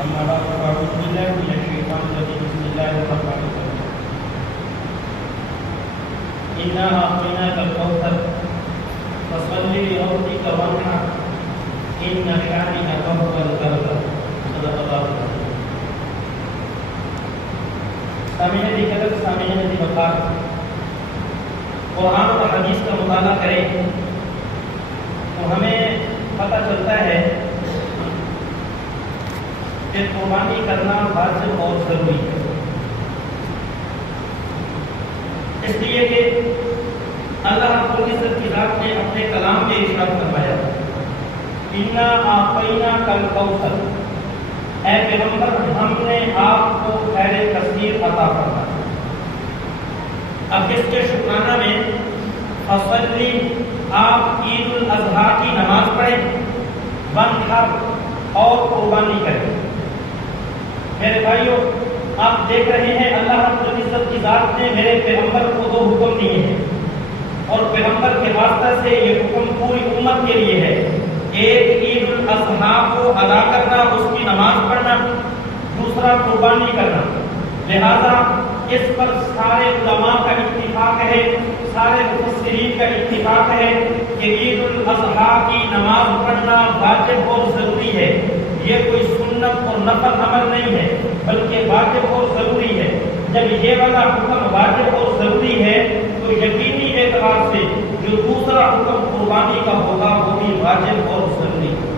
أما بعد فأعوذ بالله من الشيطان الرجيم بسم الله الرحمن الرحيم إنا أعطيناك الكوثر فصل لربك وانحر إن شانئك هو الأبتر صدق الله العظيم. سامعین دیکھت سامعین دی وقار قرآن اور حدیث کا مطالعہ کریں تو ہمیں پتہ چلتا ہے کہ قربانی کرنا واجب اور ضروری ہے، اس لیے کہ اللہ رب العزت کی ذات نے اپنے کلام میں ارشاد فرمایا اِنَّا أَعْطَيْنَاكَ الْكَوْثَرَ، اے پیغمبر ہم نے آپ کو خیر کثیر عطا فرمایا۔ اب اس کے شکرانہ میں فصلی، آپ عید الاضحیٰ کی نماز پڑھیں، وانحر اور قربانی کریں۔ میرے بھائیو، آپ دیکھ رہے ہیں اللہ رب العزت کی ذات نے میرے پیغمبر کو دو حکم دیے ہیں، اور پیغمبر کے واسطہ سے یہ حکم پوری امت کے لیے ہے۔ ایک عید الاضحیٰ کو ادا کرنا، اس کی نماز پڑھنا، دوسرا قربانی کرنا۔ لہذا اس پر سارے علماء کا اتفاق ہے، سارے مفسرین کا اتفاق ہے کہ عید الاضحیٰ کی نماز پڑھنا واجب اور ضروری ہے۔ یہ کوئی سنت اور نفل عمل نہیں ہے بلکہ واجب اور ضروری ہے۔ جب یہ والا حکم واجب اور ضروری ہے تو یقینی اعتبار سے جو دوسرا حکم قربانی کا ہوگا وہ بھی واجب اور ضروری ہے۔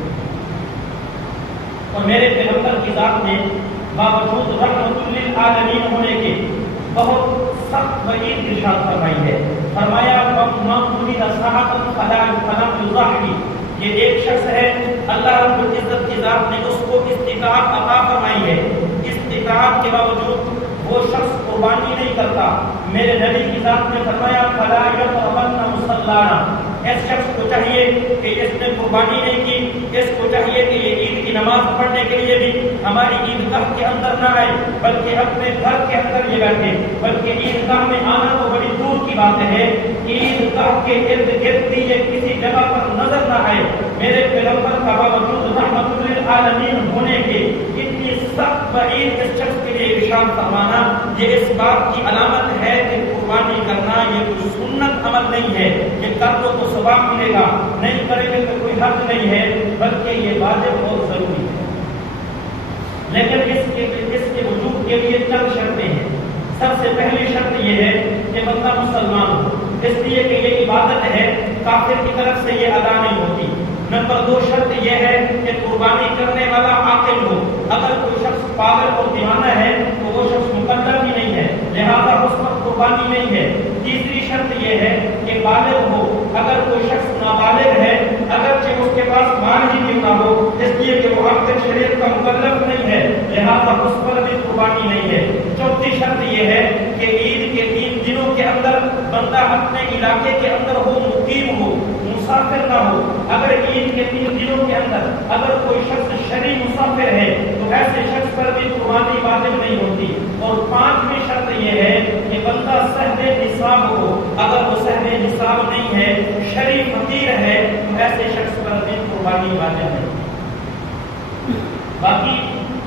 اور میرے پیغمبر کی ذات نے باوجود رحمت للعالمین ہونے کے بہت سخت وعید ارشاد فرمائی ہے۔ فرمایا وَمَنْ وُلِدَ صَحَةً فَلَمْ يُضَحِّ، یہ ایک شخص ہے اللہ رب العزت کی ذات نے اس کو استطاعت عطا فرمائی ہے، استطاعت کے باوجود وہ شخص قربانی نہیں کرتا۔ میرے نبی کی ذات نے فرمایا فَلَا يَقْرَبَنَّ مُصَلَّانَا، اس شخص کو چاہیے کہ اس نے قربانی نہیں کی، اس کو چاہیے کہ یہ عید کی نماز پڑھنے کے لیے بھی ہماری عیدگاہ کے اندر نہ آئے بلکہ اپنے گھر کے اندر یہ بیٹھے، بلکہ عیدگاہ میں آنا تو بڑی دور کی بات ہے، عیدگاہ کے ارد گرد بھی یہ کسی جگہ پر نظر نہ آئے۔ میرے پیغمبر کا باوجود رحمت للعالمین ہونے کے اتنی سخت وعید اس شخص کے لیے ارشاد فرمانا، یہ اس بات کی علامت ہے کہ قربانی کرنا یہ کوئی سنت عمل نہیں ہے کہ کر لو تو ثواب ملے گا، نہیں کریں گے تو کوئی حق نہیں ہے، بلکہ یہ واجب اور ضروری ہے۔ لیکن اس کے وجود کے لیے چند شرطیں ہیں۔ سب سے پہلی شرط یہ ہے کہ بندہ مسلمان ہو، اس لیے کہ یہ عبادت ہے، کافر کی طرف سے یہ ادا نہیں ہوتی۔ نمبر دو شرط یہ ہے کہ قربانی کرنے والا عاقل ہو، اگر کوئی شخص پاگل اور دیوانہ ہے تو وہ شخص مکلف ہی نہیں ہے، لہذا اس پر قربانی نہیں ہے۔ تیسری شرط یہ ہے کہ بالغ ہو، اگر کوئی شخص نابالغ ہے اگرچہ اس کے پاس مال ہی کیوں نہ ہو، اس لیے کہ وہ عقل شریعت کا مکلف نہیں ہے، لہذا اس پر بھی قربانی نہیں ہے۔ چوتھی شرط یہ ہے کہ عید کے 3 دنوں کے اندر بندہ اپنے علاقے کے اندر ہو، مقیم ہو، مسافر نہ ہو۔ اگر عید کے 3 دنوں کے اندر اگر کوئی شخص شرعی مسافر ہے تو ایسے شخص پر بھی قربانی واجب نہیں ہوتی۔ اور 5ویں شرط یہ ہے کہ بندہ صاحب نصاب ہو، اگر وہ صاحب نصاب نہیں ہے، شرعی فقیر ہے، تو ایسے شخص پر بھی قربانی واجب نہیں۔ باقی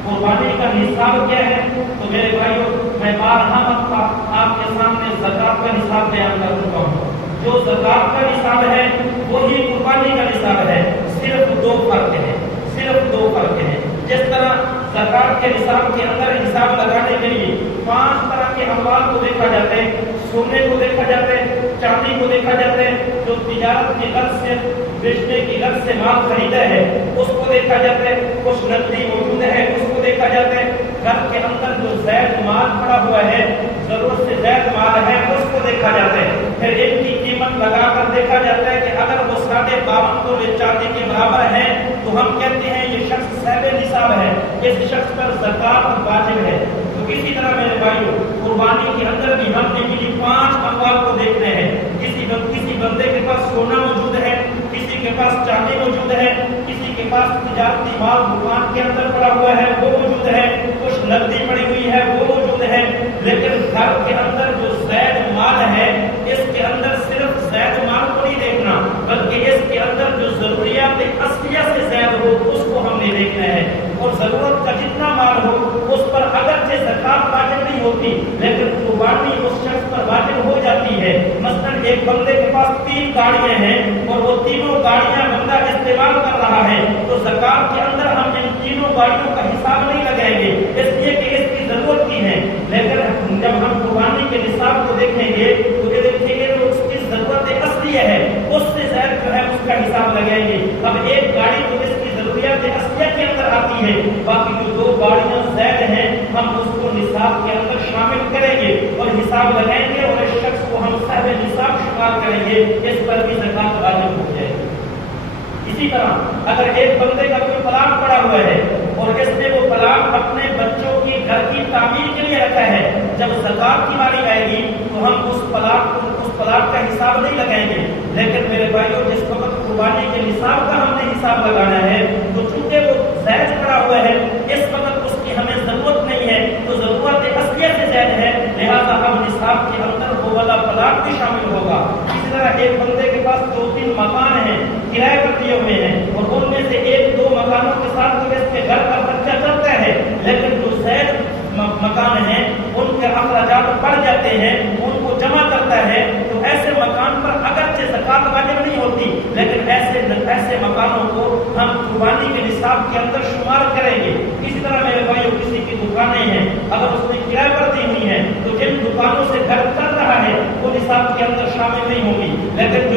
قربانی کا نصاب کیا ہے تو میرے بھائیوں، میں بارہا مرتبہ آپ کے سامنے زکات کا نصاب بیان کر چکا ہوں۔ جو زکات کا نصاب ہے وہی قربانی کا نصاب ہے، صرف 2 فرق ہیں، صرف 2 فرق ہیں۔ جس طرح زکات کے نصاب کے اندر حساب لگانے کے لیے 5 طرح کے اموال کو دیکھا جاتا ہے، سونے کو دیکھا جاتا ہے، چاندی کو دیکھا جاتا ہے، جو تجارت کی غرض سے بیچنے کی غرض سے مال خریدا ہے اس کو دیکھا جاتا ہے، کچھ نقدی موجود ہے اس کو دیکھا جاتا ہے، گھر کے اندر جو زائد مال پڑا ہوا ہے، ضرورت سے زائد مال ہے اس کو دیکھا جاتا ہے۔ پھر ان کی قیمت لگا کر دیکھا جاتا ہے کہ اگر وہ 52.5 تولے چاندی کے برابر ہے تو ہم کہتے ہیں یہ شخص صاحب نصاب ہے، اس شخص پر زکات واجب ہے۔ تو اسی طرح میرے بھائیوں، قربانی کے اندر بھی ہم نے 5 اموال کو دیکھنے ہیں۔ کسی بندے کے پاس سونا موجود ہے، کسی کے پاس چاندی موجود ہے، کسی کے پاس تجارتی مال دکان کے اندر پڑا ہوا ہے وہ موجود ہے، کچھ نقدی پڑی ہوئی ہے وہ موجود ہے، لیکن گھر کے اندر جو زائد مال ہے اس کے اندر صرف زائد مال کو نہیں دیکھنا بلکہ اس کے اندر جو ضروریات اصلیہ سے زائد ہو اس کو ہم نے دیکھنا ہے۔ اور ضرورت کا جتنا مال ہو اس پر اگرچہ زکات واجب نہیں ہوتی لیکن قربانی اس شخص پر واجب ہو جاتی ہے۔ مثلاً ایک بندے کے پاس 3 گاڑیاں ہیں اور وہ تینوں گاڑیاں بندہ استعمال کر رہا ہے تو زکات کے اندر ہم ان تینوں گاڑیوں کا حساب نہیں لگائیں گے اس لیے کہ اس کی ضرورت کی ہے، لیکن جب ہم قربانی کے نصاب کو دیکھیں گے تو یہ دیکھیں گے تو اس کی ضرورت اصلیہ ہے اس سے زائد جو ہے اس کا حساب لگائیں گے۔ اب ایک گاڑی تو اس کی ضروریات اصلیہ کے اندر آتی ہے، باقی جو 2 گاڑیاں زائد ہیں ہم اس کو نصاب کے اندر شامل کریں گے اور حساب لگائیں گے اور اس شخص کو ہم صاحب نصاب شمار کریں گے، اس پر بھی زکات واجب ہو جائے گی۔ اسی طرح اگر ایک بندے کا کوئی پلاٹ پڑا ہوا ہے اور اس نے وہ پلاٹ اپنے بچوں کی گھر کی تعمیر کے لیے رکھا ہے، جب زکات کی باری آئے گی تو ہم اس پلاٹ کا حساب نہیں لگائیں گے، لیکن میرے بھائیوں جس وقت قربانی کے نصاب کا ہم نے حساب لگانا ہے تو چونکہ وہ زائد پڑا ہوا ہے اس وقت اس کی ہمیں ضرورت نہیں ہے تو ضرورت اصلیہ سے زائد ہے، لہذا ہم نصاب کے اندر وہ والا پلاٹ بھی شامل ہوگا۔ اسی طرح ایک بندے کے پاس 2-3 مکان ہیں کرائے پر دیے ہوئے ہیں اور ان میں سے 1-2 مکانوں کے ساتھ تو اس کے گھر کا خرچہ چلتا ہے، لیکن جو زائد مکان ہیں ان کے اخراجات بڑھ جاتے ہیں ان کو جمع کرتا ہے تو ایسے مکان پر اگرچہ زکات واجب نہیں ہوتی لیکن ایسے مکانوں کو ہم قربانی کے نصاب کے اندر شمار کریں گے۔ اسی طرح میرے بھائیوں کسی کی دکانیں ہیں اگر اس نے کرائے پر دی ہوئی ہیں تو جن دکانوں سے گھر چل رہا ہے وہ نصاب کے اندر شامل نہیں ہوں گی، لیکن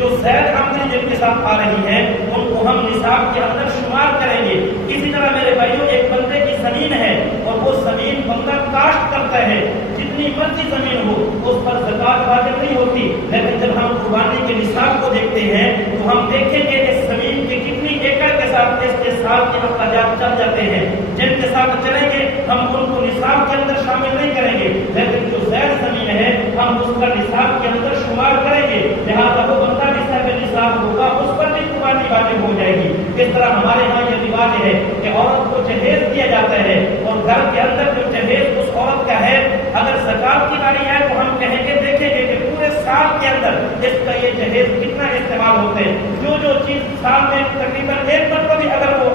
جو زائد آمدنی جن کے ساتھ آ رہی ہے ان کو ہم نصاب کے اندر شمار کریں گے۔ اسی طرح میرے بھائیوں ایک بندے کی زمین ہے اور وہ زمین بندہ کاشت کرتا ہے، جتنی مرضی زمین ہو اس پر زکات واجب نہیں ہوتی، لیکن جب ہم قربانی کے نصاب کو دیکھتے ہیں تو ہم دیکھیں گے اس زمین کے کتنی ایکڑ کے ساتھ اس کے سال کے اخراجات چل جاتے ہیں، جن کے ساتھ چلیں گے ہم ان کو نصاب کے اندر شامل نہیں کریں گے، لیکن جو زائد زمین ہے ہم اس کا نصاب کے اندر شمار کریں گے، لہٰذا وہ بندہ بھی صاحب نصاب ہوگا اس پر بھی قربانی واجب ہو جائے گی۔ اس طرح ہمارے ہاں یہ رواج ہے کہ عورت کو جہیز دیا جاتا ہے اور گھر کے اندر جو جہیز اس عورت کا ہے اگر زکات کی باری ہے تو ہم کہیں گے دیکھیں گے کہ پورے سال کے اندر اس کا یہ جہیز کتنا استعمال ہوتے ہیں، جو چیز سال میں تقریباً 1 مرتبہ بھی اگر وہ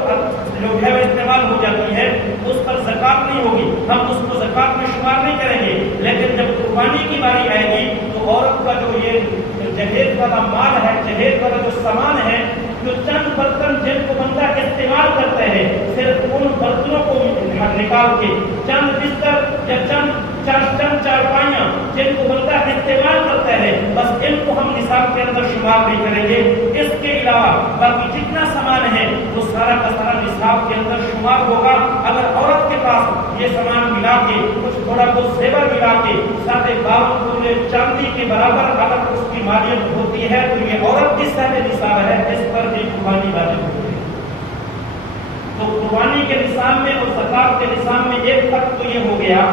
جو ہے استعمال ہو جاتی ہے اس پر زکات نہیں ہوگی، ہم اس کو زکات میں شمار نہیں کریں گے، لیکن جب قربانی کی باری آئے گی تو عورت کا جو یہ جہیز والا مال ہے، جہیز والا جو سامان ہے، جو چند برتن جن کو بندہ استعمال کرتا ہے صرف ان برتنوں کو نکال کے چند بستر یا چند چارپائیاں جن کو بندہ استعمال کرتا ہے بس ان کو ہم نصاب کے اندر شمار نہیں کریں گے، اس کے علاوہ باقی جتنا سامان ہے وہ سارا کا سارا نصاب کے اندر شمار ہوگا۔ اگر عورت کے پاس یہ سامان ملا کے کچھ تھوڑا بہت زیور ملا کے 52 تولے چاندی کے برابر اگر اس کی مالیت ہوتی ہے تو یہ عورت بھی صاحب نصاب ہے، اس پر بھی قربانی واجب ہوتی ہے۔ تو قربانی کے نصاب میں اور زکات کے نصاب میں ایک فرق تو یہ ہو گیا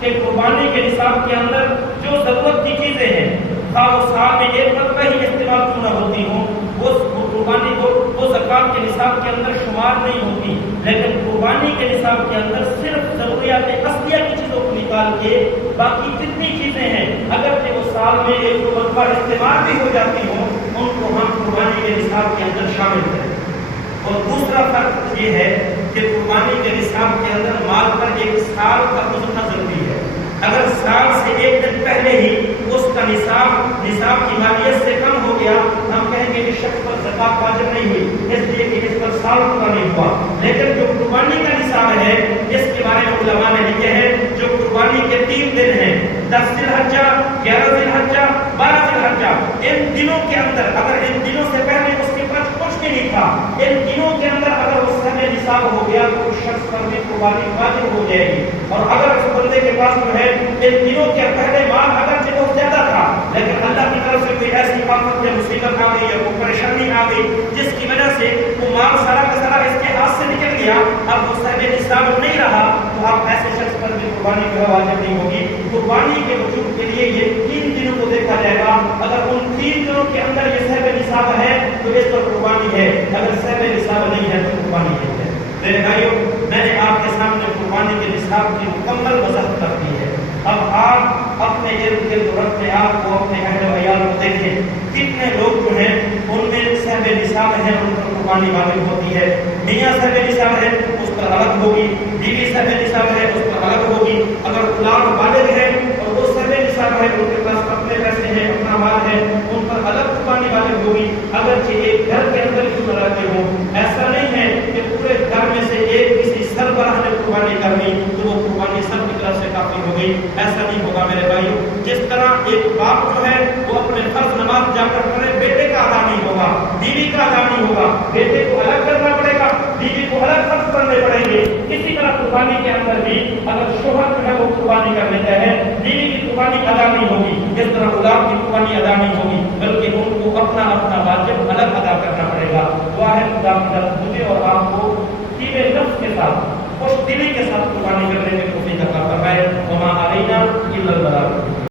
کہ قربانی کے نصاب کے اندر جو ضرورت کی چیزیں ہیں وہ سال میں 1 مرتبہ ہی استعمال کیوں نہ ہوتی ہوں وہ قربانی وہ زکات کے نصاب کے اندر شمار نہیں ہوتی، لیکن قربانی کے نصاب کے اندر صرف ضروریات اصلیہ کی چیزوں کو نکال کے باقی جتنی چیزیں ہیں اگرچہ وہ سال میں 1 مرتبہ استعمال بھی ہو جاتی ہوں ان کو ہم قربانی کے نصاب کے اندر شامل کریں۔ اور دوسرا فرق یہ ہے کہ قربانی کے نصاب کے اندر مال پر 1 سال کا گزرنا ضروری ہے، اگر سال سے 1 دن پہلے ہی اس کا نصاب کی مالیت سے کم ہو گیا ہم کہیں گے کہ شخص پر زکات واجب نہیں ہوئی اس لیے کہ اس پر سال پورا نہیں ہوا، لیکن جو قربانی کا نصاب ہے اس کے بارے میں علماء نے لکھے ہیں جو قربانی کے 3 دن ہیں 10 ذی الحجہ 11 ذی الحجہ 12 ذی الحجہ، ان دنوں کے اندر اگر ان دنوں سے پہلے اس کے پاس کچھ بھی نہیں تھا ان دنوں کے اندر اگر اس سے نصاب ہو گیا تو اس شخص پر بھی قربانی واجب ہو جائے گی، اور اگر اس بندے کے پاس جو ہے ان دنوں کے پہلے مال اگرچہ بہت زیادہ تھا لیکن اللہ کی طرف سے کوئی ایسی آفت یا مصیبت آ گئی یا کوئی پریشانی آ گئی جس کی وجہ سے وہ مال سارا کا سارا اس کے ہاتھ سے نکل گیا، اب وہ صاحب نصاب نہیں رہا تو اب ایسے شخص پر بھی قربانی جو ہے واجب نہیں ہوگی۔ قربانی کے وجوب کے لیے یہ 3 دنوں کو دیکھا جائے گا، اگر ان 3 دنوں کے اندر یہ صاحب نصاب ہے تو اس پر قربانی ہے، اگر صاحب نصاب نہیں ہے تو قربانی نہیں ہے۔ میرے بھائیوں میں نے آپ کے سامنے قربانی کے نصاب کی مکمل وضاحت کر دی ہے، اب آپ اپنے ارد گرد رکھتے آپ کو اپنے اہل و عیال کو دیکھیں کتنے لوگ جو ہیں ان میں صاحب نصاب ہیں ان پر قربانی واجب ہوتی ہے، میاں صاحب نصاب ہے اس پر الگ ہوگی، بیوی صاحب نصاب ہے اس پر الگ ہوگی، اگر اولاد بالغ ہے اور وہ صاحب نصاب ہے ان کے پاس اپنے پیسے ہیں اپنا مال ہے ان پر الگ قربانی واجب ہوگی، اگرچہ ایک گھر کے اندر کیوں رہتے ہوں، ایسا نہیں ہے کہ پورے گھر میں سے ایک کسی سربراہ نے قربانی کرنی تو وہ قربانی سب کی طرف سے کافی ہو گئی، ایسا نہیں ہوگا میرے بھائیو۔ جس طرح ایک باپ جو ہے وہ اپنے فرض نماز جا کر پڑھے، بیٹے کا ادا نہیں ہوگا، بیوی کا ادا نہیں ہوگا، بیٹے کو الگ کرنا پڑے گا، بیوی کو الگ فرض کرنے پڑیں گے۔ اسی طرح قربانی کے اندر بھی اگر شوہر جو ہے وہ قربانی کر لیتا ہے، بیوی کی قربانی ادا نہیں ہوگی، جس طرح اولاد کی قربانی ادا نہیں ہوگی، بلکہ ان کو اپنا اپنا واجب الگ ادا کرنا پڑے گا۔ دعا ہے خدا کی طرف مجھے اور آپ کو طیب نفس کے ساتھ، خوش دلی کے ساتھ قربانی کرنے میں توفیق عطا فرمائے۔ وما علینا الا البلاغ۔